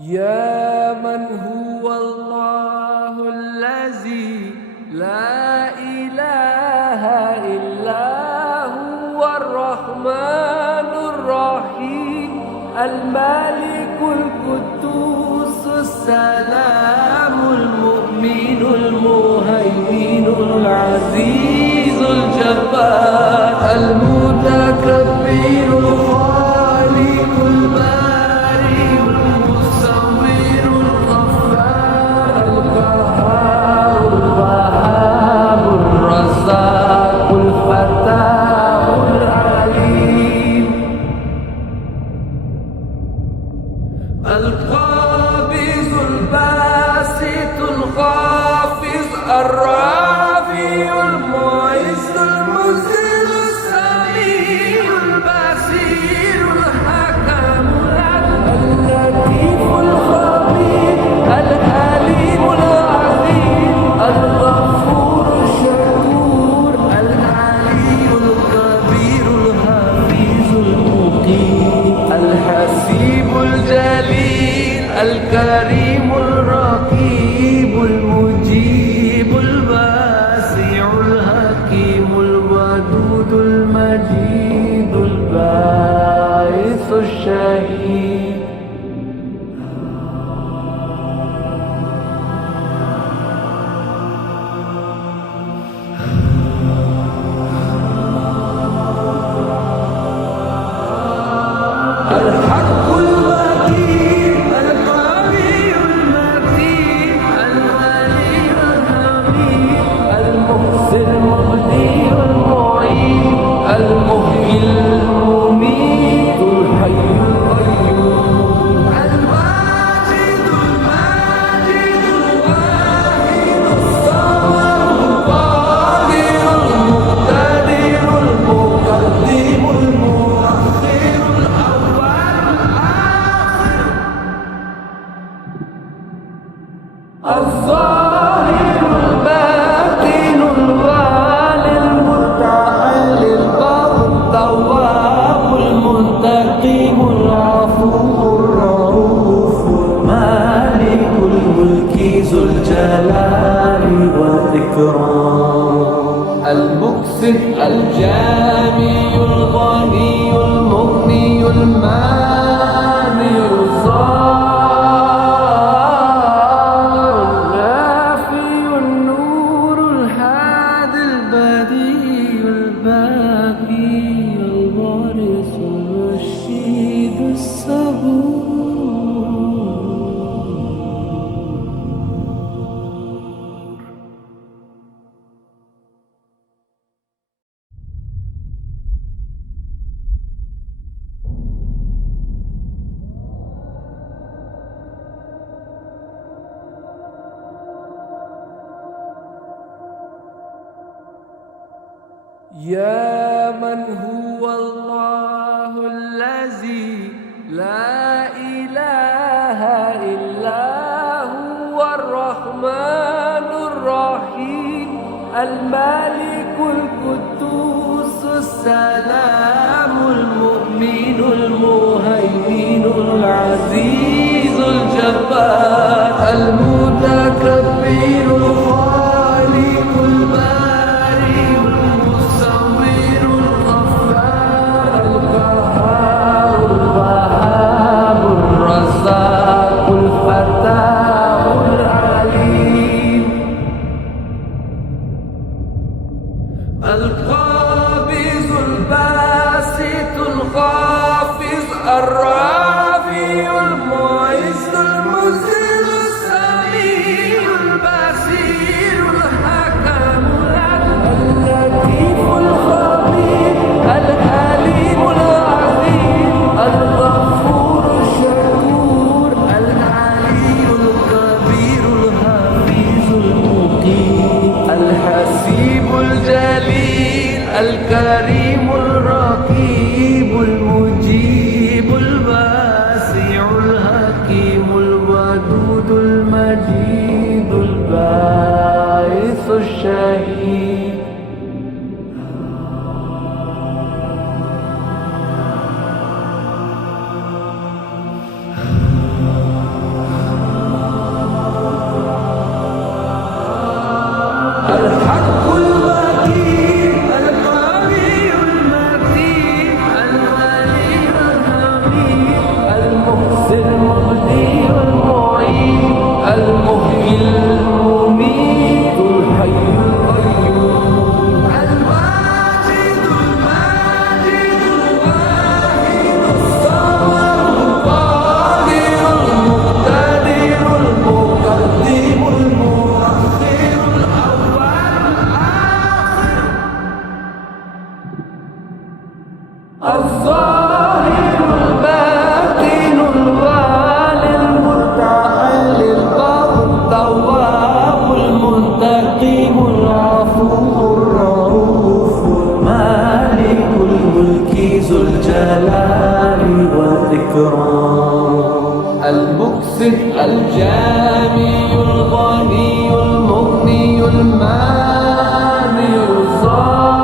يا من هو الله الذي لا إله إلا هو الرحمن الرحيم الملك القدوس السلام المؤمن المهيمن العزيز الجبار المتكبر الخالق البارئ المصور الغفار القهار الوهاب الرزاق الفتاح العليم القابض الباسط الخافض الرافع المعز المذل السميع البصير الحكم اللطيف الخبير الحليم العظيم الغفور الشكور العلي الكبير الحفيظ المقيم الحسيب الجليل الكريم الرقيب المجيب الواسع الحكيم الودود المجيد الباعث الشهيد الحق الوكيل القوي المتين الولي الحميد المحسن المبدي المعين المحيي المميت الحي القيوم الواجد الماجد الواحد الصمد القادر المقتدر المقدم المؤخر الظاهر الباطن الوالي المتعالي البر التواب المنتقم العفو الرؤوف المالك الملك ذو الجلال والإكرام المقسط الجامع الغني المغني المانع الظاهر النافي النور الهادي البديع الباقي الوارث الرشيد الصبور يا من هو الله الذي لا إله إلا هو الرحمن الرحيم الملك القدوس السلام المؤمن المهيمن العزيز الجبار المتكبر الخالق البارئ المصور الغفار القهار الوهاب الرزاق الفتاح العليم القابض الباسط الخافض الرافع المعز الحق المتين القوي المتين الولي الحميد المحسن المبدي المعيد المحيي المميت الحي القيوم الواجد الماجد الواحد الصمد القادر المقتدر المقدم المؤخر الأول الظاهر الباطن الوالي المتعال البر التواب المنتقم العفو الرؤوف المالك الملك ذو الجلال والإكرام المكسب الجامع الغني المغني المانع الظاهر